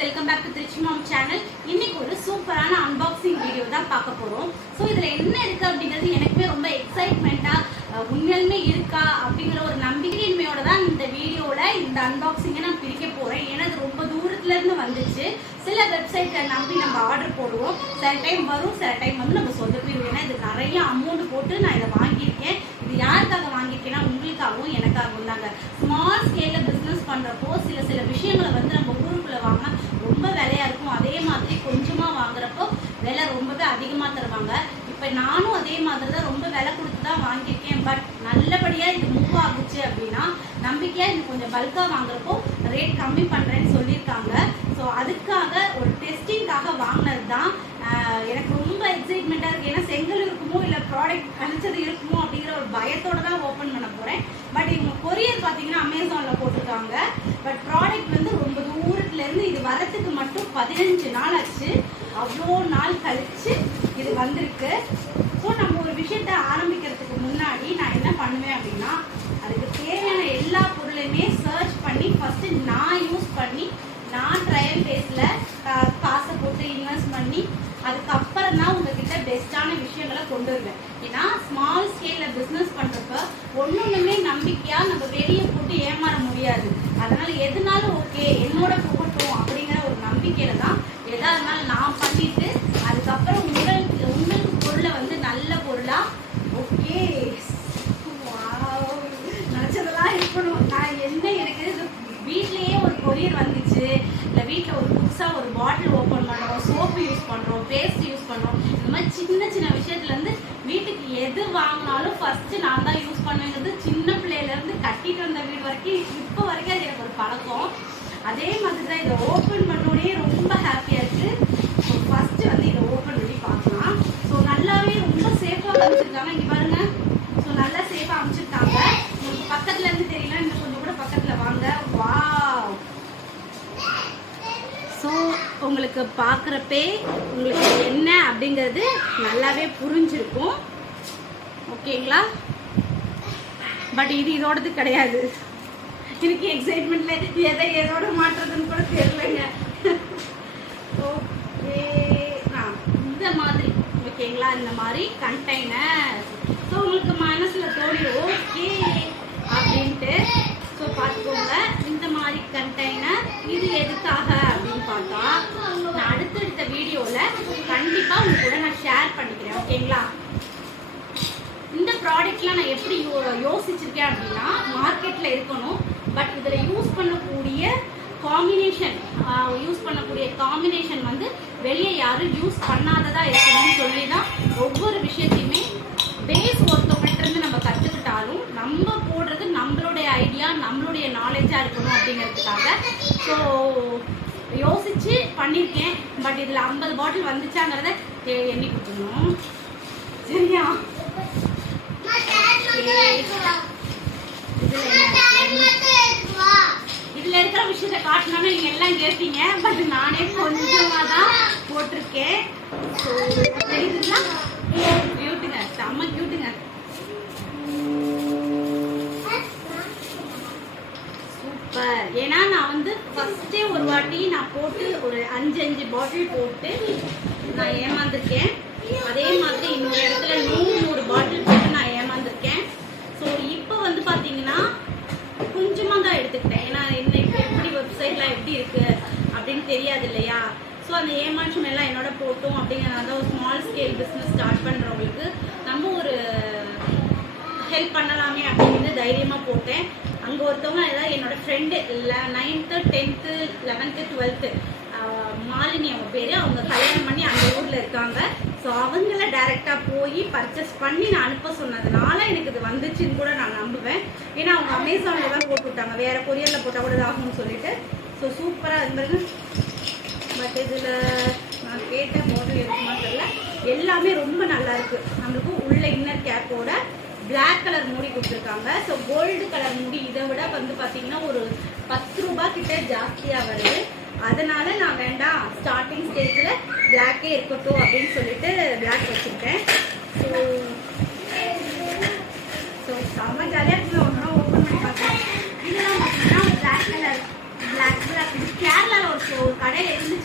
Welcome back to Trichy mom channel இன்னைக்கு ஒரு சூப்பரான அன்பாக்சிங் வீடியோ தான் பார்க்க போறோம். ஸோ இதுல என்ன இருக்கு அப்படிங்கிறது எனக்குமே ரொம்ப எக்ஸைட்மெண்ட்டாக உண்மையிலுமே இருக்கா அப்படிங்கிற ஒரு நம்பிக்கையின்மையோட தான் இந்த வீடியோல இந்த அன்பாக்சிங்கை நான் பிரிக்க போறேன். ஏன்னா அது ரொம்ப தூரத்துல இருந்து வந்துச்சு. சில வெப்சைட்டை நம்பி நம்ம ஆர்டர் போடுவோம். சில டைம் வரும் சில டைம் வந்து நம்ம சொதப்பிடுவோம் ஏன்னா இது நிறைய அமௌண்ட் போட்டு நான் இதை வாங்கியிருக்கேன். இது யாருக்காக வாங்கியிருக்கேன்னா உங்களுக்காகவும் எனக்காகவும் தாங்க. ஸ்மால் ஸ்கேலில் பிஸ்னஸ் பண்ணுறப்போ சில சில விஷயங்களை வந்து நம்ம ஊருக்குள்ளே வாங்கினா ரொம்ப விலையா இருக்கும் அதே மாதிரி கொஞ்சமாக வாங்குறப்போ விலை ரொம்பவே அதிகமாக தருவாங்க இப்போ நானும் அதே மாதிரி தான் ரொம்ப விலை கொடுத்து தான் வாங்கியிருக்கேன் பட் நல்லபடியாக இது மூவ் ஆகுச்சு அப்படின்னா நம்பிக்கையாக இது கொஞ்சம் பல்காக வாங்குறப்போ ரேட் கம்மி பண்ணுறேன்னு சொல்லியிருக்காங்க. ஸோ அதுக்காக ஒரு டெஸ்டிங்காக வாங்கினது தான் எனக்கு ரொம்ப எக்ஸைட்மெண்ட்டாக இருக்குது ஏன்னா செங்கல் இருக்குமோ இல்லை ப்ராடக்ட் கழிச்சது இருக்குமோ அப்படிங்கிற ஒரு பயத்தோடு தான் ஓப்பன் பண்ண போகிறேன் பட் இவங்க கொரியர் பார்த்தீங்கன்னா அமேசானில் போட்டிருக்காங்க. பட் ப்ராடக்ட் வந்து ரொம்ப தூரத்துலேருந்து இது வரத்துக்கு மட்டும் பதினஞ்சு நாள் ஆச்சு. அவ்வளோ நாள் கழித்து இது வந்திருக்கு. ஸோ நம்ம ஒரு விஷயத்த ஆரம்பிக்கிறதுக்கு முன்னாடி நான் என்ன பண்ணுவேன் அப்படின்னா அதுக்கு தேவை எல்லா பொருளையுமே சர்ச் பண்ணி ஃபஸ்ட்டு நான் யூஸ் பண்ணி நான் ட்ரையல் பேஸில் காசை போட்டு இன்வெஸ்ட் பண்ணி அதுக்கப்புறம் தான் உங்ககிட்ட பெஸ்ட்டான விஷயங்களை கொண்டு வருவேன். ஏன்னா ஸ்மால் ஸ்கேலில் பிஸ்னஸ் பண்ணுறப்ப ஒன்னொன்றுமே நம்பிக்கையாக நம்ம வெளியே போட்டு ஏமாற முடியாது. அதனால எதுனாலும் ஓகே என்னோட போகட்டும் அப்படிங்கிற ஒரு நம்பிக்கையில தான் எதா இருந்தாலும் நான் பண்ணிட்டு அதுக்கப்புறம் உங்களுக்கு உங்களுக்கு பொருளை வந்து நல்ல பொருளா ஓகே நினச்சதெல்லாம் இருக்கணும். நான் என்ன எனக்கு இது வீட்லயே ஒரு கொரியர் வந்துச்சு இல்லை வீட்டில் ஒரு புதுசாக ஒரு பாட்டில் பண்ணுறோம் சோப்பு யூஸ் பண்ணுறோம் பேஸ்ட் யூஸ் பண்ணுறோம் இந்த மாதிரி சின்ன சின்ன விஷயத்துலேருந்து வீட்டுக்கு எது வாங்கினாலும் ஃபஸ்ட்டு நான் தான் யூஸ் பண்ணுவேங்கிறது சின்ன பிள்ளையிலேருந்து கட்டிட்டு வந்த வீடு வரைக்கும் இப்போ வரைக்கும் அது எனக்கு ஒரு பழக்கம். அதே மாதிரி தான் இதை ஓப்பன் பண்ணோடனே ரொம்ப ஹாப்பியாக இருக்குது ஸோ ஃபஸ்ட்டு வந்து இதை ஓப்பன் பண்ணி பார்க்கலாம் ஸோ நல்லாவே ரொம்ப சேஃபாக அமைச்சிருக்காங்க இங்கே பாருங்க ஸோ நல்லா சேஃபாக அமைச்சிருக்காங்க உங்களுக்கு பக்கத்துல இருந்து தெரியல இன்னும் கொஞ்சம் கூட பக்கத்தில் வாங்க வாவ் ஸோ உங்களுக்கு பார்க்குறப்பே உங்களுக்கு என்ன அப்படிங்கிறது நல்லாவே புரிஞ்சிருக்கும். ஓகேங்களா பட் இது இதோடது கிடையாது. எனக்கு எக்ஸைட்மெண்ட்ல எதை எதோட மாற்றுறதுன்னு கூட தெரியலங்க. ஓகே ஆ இந்த மாதிரி. ஓகேங்களா இந்த மாதிரி கண்டெய்னர் ஸோ உங்களுக்கு மனசில் தோணி ஓகே அப்படின்ட்டு. ஸோ பார்த்துக்கோங்க. இந்த மாதிரி கண்டெய்னர் இது எதுக்காக அப்படின்னு பார்த்தா நான் அடுத்தடுத்த வீடியோவில் கண்டிப்பாக உங்க கூட நான் ஷேர் பண்ணிக்கிறேன் ஓகேங்களா இந்த ப்ராடக்ட்லாம் நான் எப்படி யோ யோசிச்சிருக்கேன் அப்படின்னா மார்க்கெட்டில் இருக்கணும். பட் இதில் யூஸ் பண்ணக்கூடிய காம்பினேஷன் யூஸ் பண்ணக்கூடிய காம்பினேஷன் வந்து வெளியே யாரும் யூஸ் பண்ணாததாக இருக்கணும்னு சொல்லி தான் ஒவ்வொரு விஷயத்தையுமே பேஸ் ஒருத்தவங்கள்ட்ட இருந்து நம்ம கற்றுக்கிட்டாலும் நம்ம போடுறது நம்மளுடைய ஐடியா நம்மளுடைய நாலேஜாக இருக்கணும் அப்படிங்கிறதுக்காக. ஸோ யோசிச்சு பண்ணியிருக்கேன் பட் இதில் ஐம்பது பாட்டில் வந்துச்சாங்கிறத எண்ணி கொடுத்துடணும் சரியா? இதுல இருக்கிற விஷயத்த காட்டணும்னு நீங்க எல்லாம் கேட்பீங்க பட் நானே கொஞ்சமா தான் போட்டிருக்கேன். ஸோ தெரியுதுங்களா? கியூட்டுங்க செம்ம கியூட்டுங்க சூப்பர் ஏன்னா நான் வந்து ஃபஸ்ட்டே ஒரு வாட்டி நான் போட்டு ஒரு அஞ்சு அஞ்சு பாட்டில் போட்டு நான் ஏமாந்துருக்கேன். அதே மாதிரி இன்னொரு இடத்துல நூறு நூறு பாட்டில் போட்டு நான் ஏமாந்துருக்கேன். ஸோ இப்போ வந்து பார்த்தீங்கன்னா கொஞ்சமாக தான் எடுத்துக்கிட்டேன். ஏன்னா என்ன எப்படி வெப்சைட்லாம் எப்படி இருக்குது அப்படின்னு தெரியாது இல்லையா? ஸோ அந்த ஏமாற்றம் எல்லாம் என்னோட போட்டோம் அப்படிங்கிறனால ஒரு ஸ்மால் ஸ்கேல் பிஸ்னஸ் ஸ்டார்ட் பண்ணுறவங்களுக்கு நம்ம ஒரு ஹெல்ப் பண்ணலாமே அப்படின்னு தைரியமாக போட்டேன். இப்போ ஒருத்தவங்க ஏதாவது என்னோட ஃப்ரெண்டு இல்லை ninth tenth eleventh twelfth Malini அவங்க பேர். அவங்க கல்யாணம் பண்ணி அந்த ஊரில் இருக்காங்க. ஸோ அவங்கள டைரெக்டாக போய் பர்ச்சேஸ் பண்ணி நான் அனுப்ப சொன்னதுனால எனக்கு இது வந்துச்சுன்னு கூட நான் நம்புவேன். ஏன்னா அவங்க அமேசானில் தான் போட்டு விட்டாங்க. வேறு கொரியரில் போட்டால் கூட ஆகும்னு சொல்லிட்டு. ஸோ சூப்பராக இருந்தது பட் இதில் நான் கேட்ட மாடல் இருக்குமான்னு தெரியல. எல்லாமே ரொம்ப நல்லா இருக்கு. நம்மளுக்கு உள்ள இன்னர் கேப்போட பிளாக் கலர் மூடி கொடுத்துருக்காங்க. ஸோ கோல்டு கலர் மூடி இதை விட வந்து பார்த்தீங்கன்னா ஒரு பத்து ரூபா கிட்ட ஜாஸ்தியாக வருது. அதனால நான் வேண்டாம். ஸ்டார்டிங் ஸ்டேஜில் பிளாக்கே இருக்கட்டும் அப்படின்னு சொல்லிட்டு பிளாக் வச்சுருக்கேன். ஸோ ஸோ செம்ம ஜாலியாக இருக்குது ஒன்றா ஓப்பன் பண்ணி பார்த்தேன். இதெல்லாம் பார்த்தீங்கன்னா பிளாக் கலர் பிளாக் பிளாக் கேரளாவில் ஒரு ஒரு கடை மாதிரி